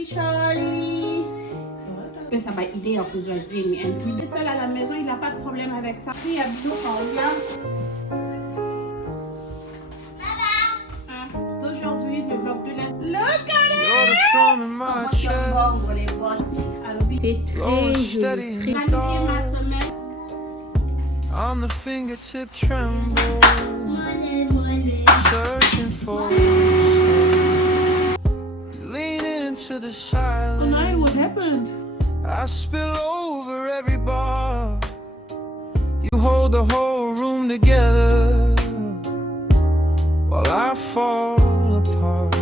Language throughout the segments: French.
Merci Charlie. Ça va aider à progresser. Mais il est seul à la maison, il n'a pas de problème avec ça. Il y a Bilo quand on vient. Aujourd'hui, le vlog de la... Look at it! C'est très joli. Planifier ma semaine. On the fingertip tremble, searching for leaning into the silence. Oh no, what happened? I spill over every bar. You hold the whole room together while I fall apart.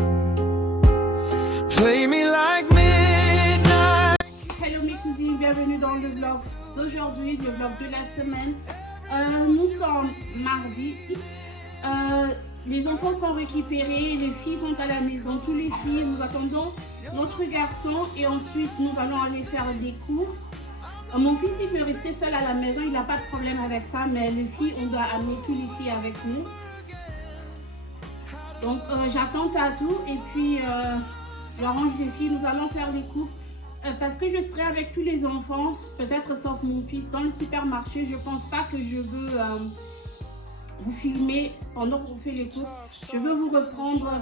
Play me like midnight. Hello mes cousines, bienvenue dans le vlog d'aujourd'hui, le vlog de la semaine. Nous sommes mardi. Les enfants sont récupérés, les filles sont à la maison, tous les filles, nous attendons notre garçon et ensuite nous allons aller faire des courses. Mon fils il peut rester seul à la maison, il n'a pas de problème avec ça, mais les filles, on doit amener tous les filles avec nous. Donc j'attends Tatou et puis je range des filles, nous allons faire les courses. Parce que je serai avec tous les enfants, peut-être sauf mon fils, dans le supermarché. Je pense pas que je veux vous filmer pendant qu'on fait les courses. Je veux vous reprendre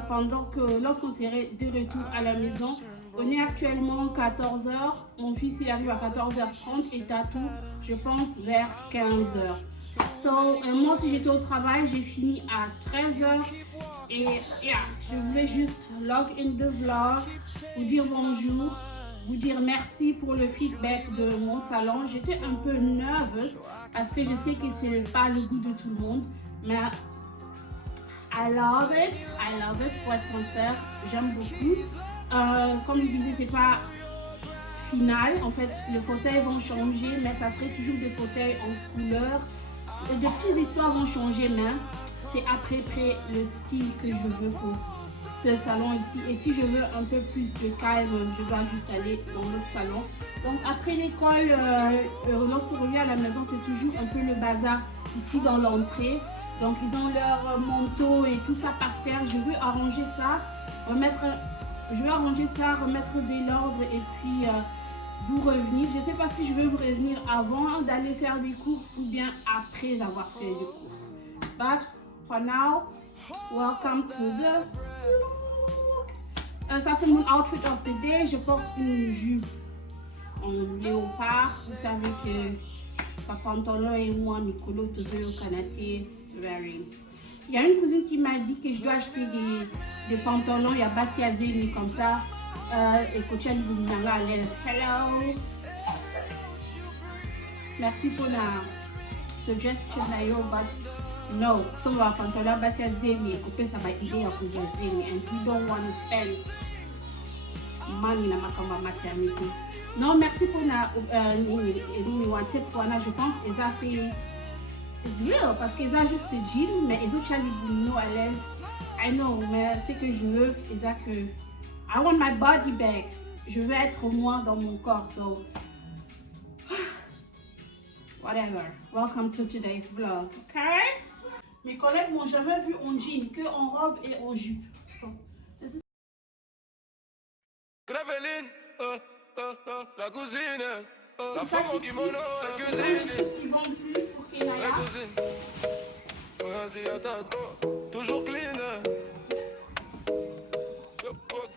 lorsqu'on serait de retour à la maison. On est actuellement 14h. Mon fils il arrive à 14h30 et Tatou, je pense, vers 15h. Moi aussi j'étais au travail, j'ai fini à 13h. Et yeah, je voulais juste log in the vlog, vous dire bonjour. Vous dire merci pour le feedback de mon salon. J'étais un peu nerveuse parce que je sais que ce n'est pas le goût de tout le monde. Mais I love it pour être sincère. J'aime beaucoup. Comme je disais, c'est pas final. En fait, les fauteuils vont changer, mais ça serait toujours des fauteuils en couleur. Et des petites histoires vont changer, mais c'est à peu près le style que je veux pour ce salon ici. Et si je veux un peu plus de calme, je dois juste aller dans l'autre salon. Donc après l'école, lorsqu'on revient à la maison, c'est toujours un peu le bazar ici dans l'entrée. Donc ils ont leur manteau et tout ça par terre. Je veux arranger ça, remettre de l'ordre et puis vous revenir. Je ne sais pas si je vais vous revenir avant d'aller faire des courses ou bien après avoir fait des courses. But for now, welcome to the look. Ça c'est mon outfit of the day. Je porte une jupe en léopard. Vous savez que ma pantalon et moi, Mikolo, tous au Canada, it's very... Il y a une cousine qui m'a dit que je dois acheter des pantalons. Il y a Bastia Zemi comme ça. Et Kotian Boumnanga à l'aise. Hello. Merci pour la suggestion d'ailleurs, but no. So our pantalon Bastia Zemi, écoutez, ça va aider à produire Zemi. And we don't want to spend money na makamba maternité. Non, merci pour la je pense qu'ils ont fait it's real parce qu'ils ont juste jean, mais ils ont Charlie Boulino à l'aise. I know, mais c'est que je veux, ils ont que I want my body back. Je veux être moi dans mon corps, so whatever. Welcome to today's vlog, okay? Mes collègues m'ont jamais vu en jean, que en robe et en jupe. So, Graveline, la cousine, la femme au kimono, la cuisine. Ils vont plus pour Kenaya. La cousine, vas-y attends, toujours clean.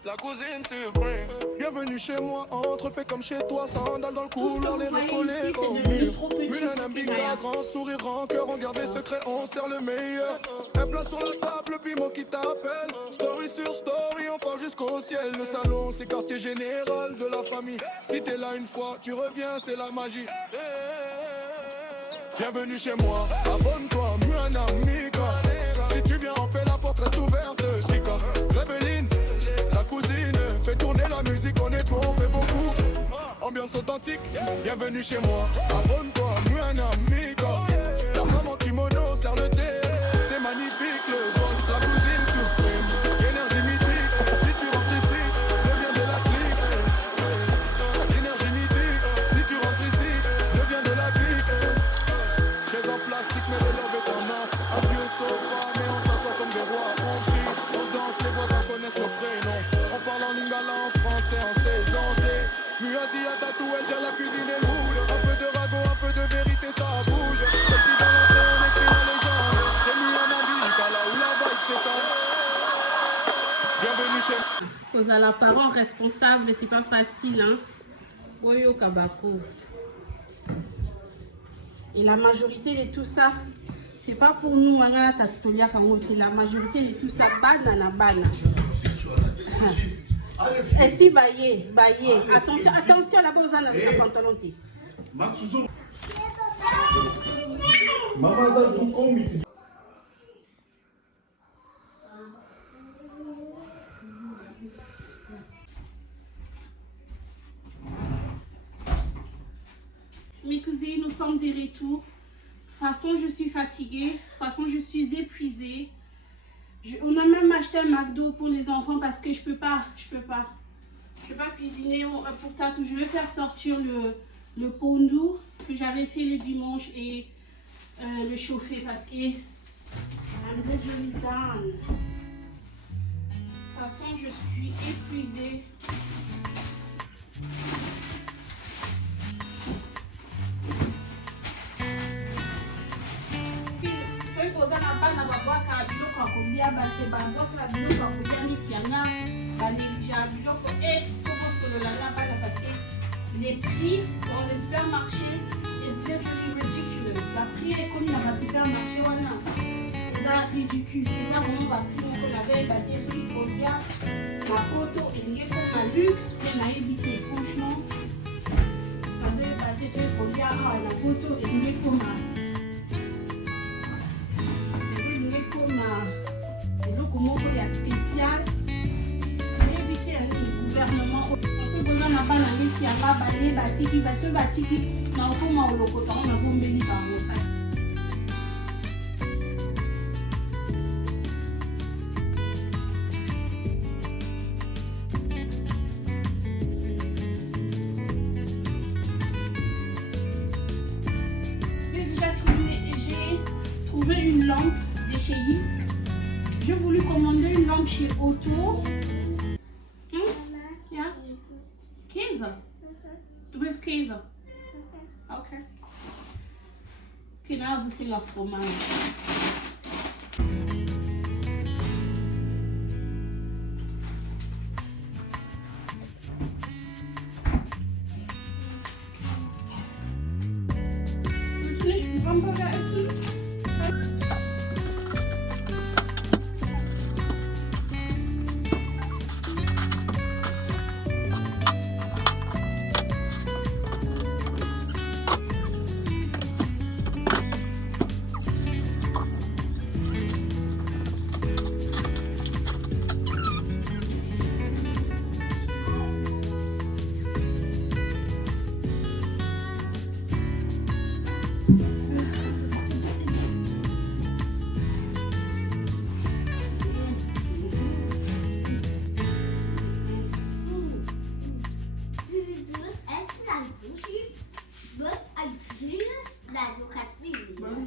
La cousine suprême. Bienvenue chez moi, entre, fais comme chez toi, sandales dans le couloir, les rêves collés au mur. Mulanambika, grand sourire, rancœur, on garde les secrets, on sert le meilleur. Un plat sur la table, le piment qui t'appelle. Story sur story, on part jusqu'au ciel. Le salon, c'est quartier général de la famille. Si t'es là une fois, tu reviens, c'est la magie. Bienvenue chez moi, abonne-toi, Mulanambika. Si tu viens, on fait la porte reste ouverte, Tika. Réveline, la cousine, fais tourner la musique, on est trop, on fait beaucoup. Ambiance authentique, bienvenue chez moi. Abonne-toi, Muana Mika. La femme en kimono sert le thé. C'est magnifique, le boss, la cousine suprême. Énergie mythique, si tu rentres ici, deviens de la clique. Énergie mythique, si tu rentres ici, deviens de la clique. Chaise en plastique, mais le love est en or. Un vieux sofa, mais on s'assoit comme des rois. On crie, on danse, les voisins connaissent nos prénoms. On parle en lingala, en français, en C. la parent responsable, c'est pas facile, hein. Oyo Kabako. Et la majorité de tout ça, c'est pas pour nous, c'est la majorité de tout ça, banana. Et si baillé. Attention là-bas aux ânes, la pantalon. Mes cousines, nous sommes de retour. De toute façon, je suis fatiguée. De toute façon, je suis épuisée. On a même acheté un McDo pour les enfants parce que je peux pas cuisiner pour Tatou. Je vais faire sortir le pondu que j'avais fait le dimanche et le chauffer parce que I'm really done. De toute façon, je suis épuisée. Les prix dans le supermarché is literally ridiculous. La prix est comme dans le supermarché, c'est ridicule. C'est là où on va prendre la veille, celui qui regarde la photo et il y a comme un luxe, mais on a évité franchement. Vous avez celui qui regarde la photo et il y a comme comment il y a spécial. Éviter le gouvernement. On n'a pas la liste, il y a pas balayé, batiki, parce que batiki, on a encore mal au locoton, on a bombé les barreaux. J'ai trouvé une lampe de chez Is. J'ai voulu commander une lampe chez Otto. Yeah? 15? Du willst Käse? Okay. Genau, so sind auch Fromage. Willst du nicht einen Hamburger essen?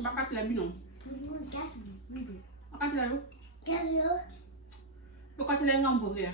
Bakat labi non. Bakat labi. Bakat labi ngambo ya.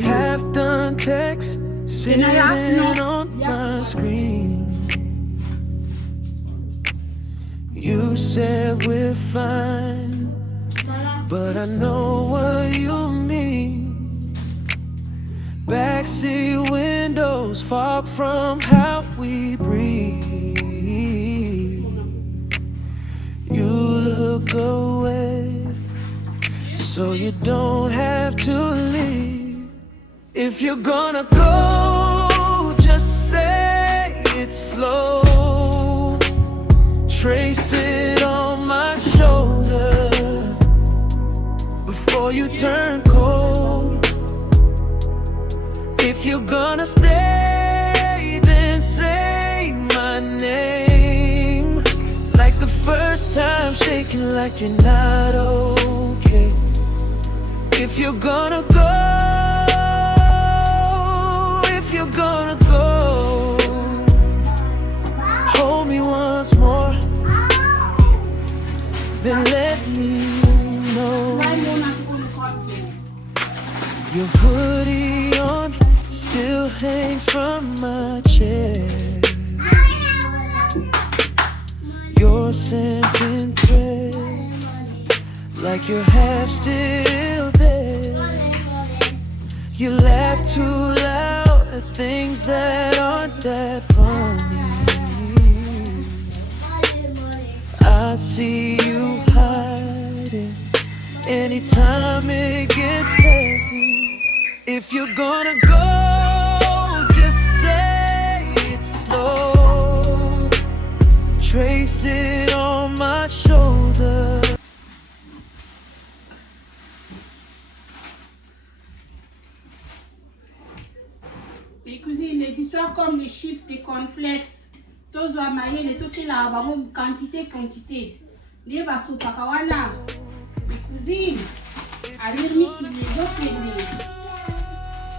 Half done text sitting on my screen. You said we're fine, but I know what you mean. Backseat windows far from how we breathe. You look away, so you don't have to leave. If you're gonna go, just say it slow. Trace it on my shoulder before you turn cold. If you're gonna stay, then say my name like the first time shaking like you're not okay. If you're gonna go, if you're gonna go, hold me once more, then let me know. Your hoodie on still hangs from my chair. Your scent in threads, like you're half still there. You laugh too loud at things that aren't that funny. I see you hiding anytime it gets heavy. If you're gonna go, just say it slow. Trace it on my shoulder. Les cousines, les histoires comme les chips, les cornflakes, tous les mailles, les trucs là, quantité. Les vasos takawana, les cousines, à l'irmi qui les offre les.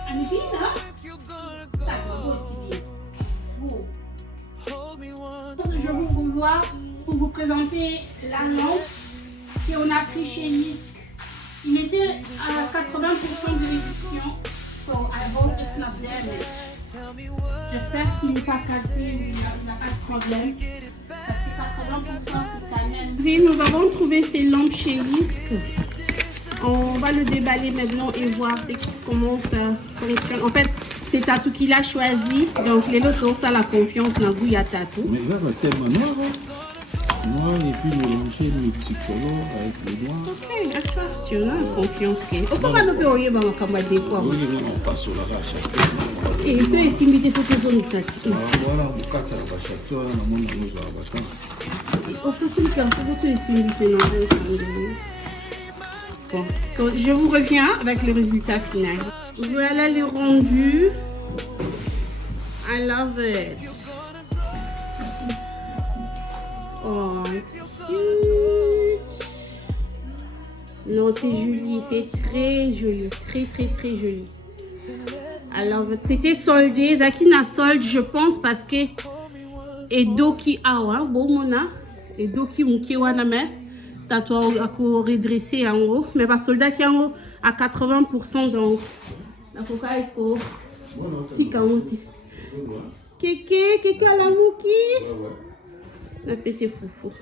Anibina, ça va aussi bien. Je vous revois pour vous présenter la lampe qu'on a pris chez Lisk. Il était à 80% de réduction. So I hope it's not damaged. J'espère qu'il n'est pas cassé, il n'a pas de problème. Parce que 80% c'est quand même. Nous avons trouvé ces lampes chez Lisk. On va le déballer maintenant et voir comment ça fonctionne. En fait, c'est Tatou qui l'a choisi. Donc les autres, ça la confiance dans vous, il y a Tatou. Mais là, va tellement noir. Noir et puis mélanger multicolore avec les noirs. Ok, I trust you, hein, confiance. Pourquoi nous pouvons y aller dans le des fois? Oui, on passe sur la vache. Ok, ça est simili des photos de ça. Voilà, au cas où la vache, ça, on a mon nous à la vache. Au fait, c'est le simili de bon, donc, je vous reviens avec le résultat final. Voilà le rendu. I love it. Oh, cute. Non, c'est joli, c'est très joli, très joli. Alors, c'était soldé, Zakina solde, je pense, parce que Edoki awa, bon mona, Edoki mkiwana me. Tatouage à redresser en haut, mais pas soldat qui est en haut à 80%, donc il faut qu'il faut petit caoute. Kéké à la mouki. La PC foufou.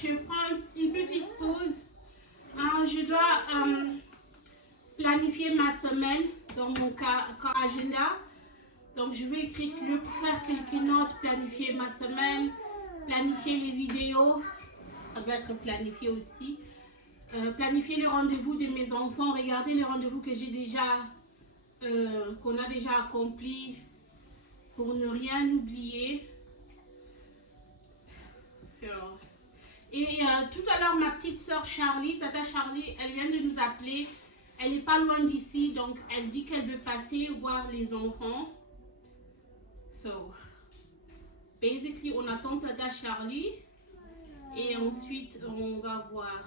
Je prends une petite pause. Je dois planifier ma semaine dans mon agenda. Donc je vais faire quelques notes, planifier ma semaine, planifier les vidéos, ça doit être planifié aussi. Planifier les rendez-vous de mes enfants, regarder les rendez-vous que j'ai déjà, qu'on a déjà accomplis pour ne rien oublier. Et tout à l'heure, ma petite soeur Charlie, Tata Charlie, elle vient de nous appeler. Elle n'est pas loin d'ici, donc elle dit qu'elle veut passer voir les enfants. So, basically, on attend Tata Charlie et ensuite on va voir.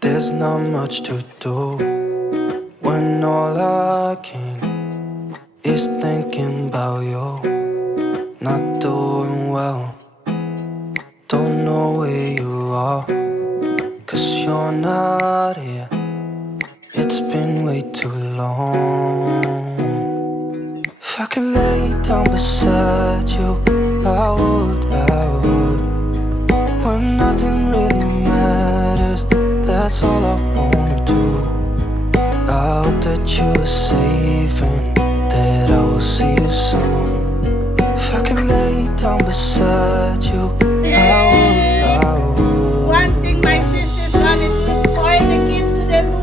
There's not much to do when all I can is thinking about you. Not doing well, don't know where you are, 'cause you're not here. It's been way too long. If I could lay down beside you, I would. When nothing really matters, that's all I wanna do. I hope that you are safe and that I will see you soon. If I could lay down beside you, I would. One thing my sister's done is to spoil the kids to the moon.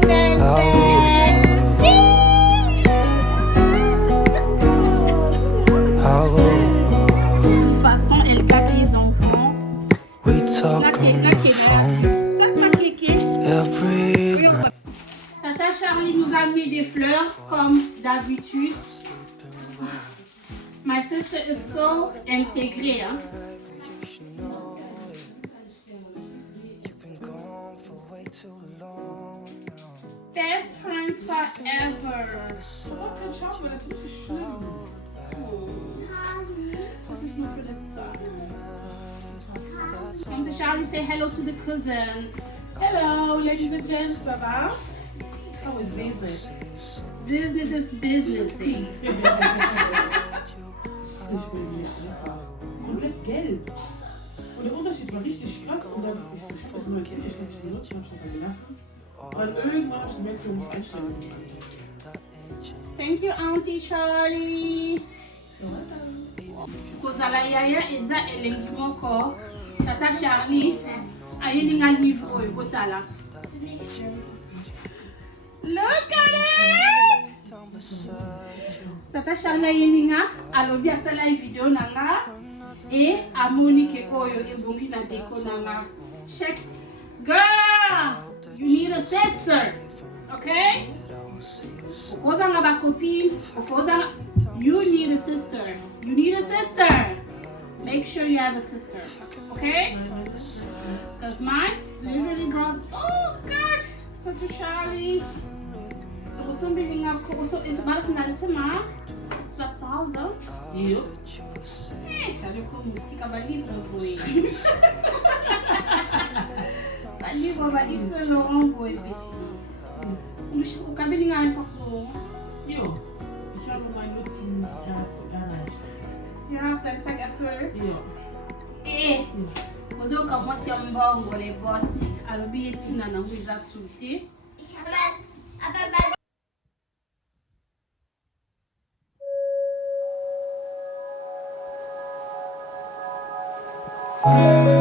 De toute façon, elle gâte les enfants. We talk on the phone every night. Tata Charlie nous a amené des fleurs comme d'habitude. My sister is so intégrée. Hein? Best friends forever. Oh, kein Schaufel, das ist nicht schlimm. Das ist nur für den Song. Tante Charlie, say hello to the cousins. Hello, ladies and gents, ça va? How is business? Business is business. Ich will nicht einfach komplett gelb. Und der Unterschied war richtig krass. Und dann ich habe das neues Licht, ich nicht benutzt, habe ich dann gelassen. Weil irgendwann habe ich gemerkt, ich muss einstellen. Thank you, Auntie Charlie. Kozala yaya eza elengi moko. Tata Charlie ayelinga livre oyo kotala. Look at it! Tata Charlie ayelinga alobi atala video nanga et amoni ke oyo ebongi na deko nanga. Check. Girl, you need a sister. Okay? Okozanga ba copine, okozanga. You need a sister. You need a sister. Make sure you have a sister. Okay? Because mine's literally gone. Oh God! Tante Charlie. Ist war das in deinem Zimmer? Ist das zu Hause? Ja. Hey, ich habe Musik, aber lieber Boy. Lieber aber Yves Laurent Boy. O cabelinho einfach so. Ja. Ich habe mein Nutzen erreicht. Ja, hast deinen Zweck erfüllt? Ja. Eh, ozoka mwasi ya mbongo le bosi alobi etina nango eza suti. Thank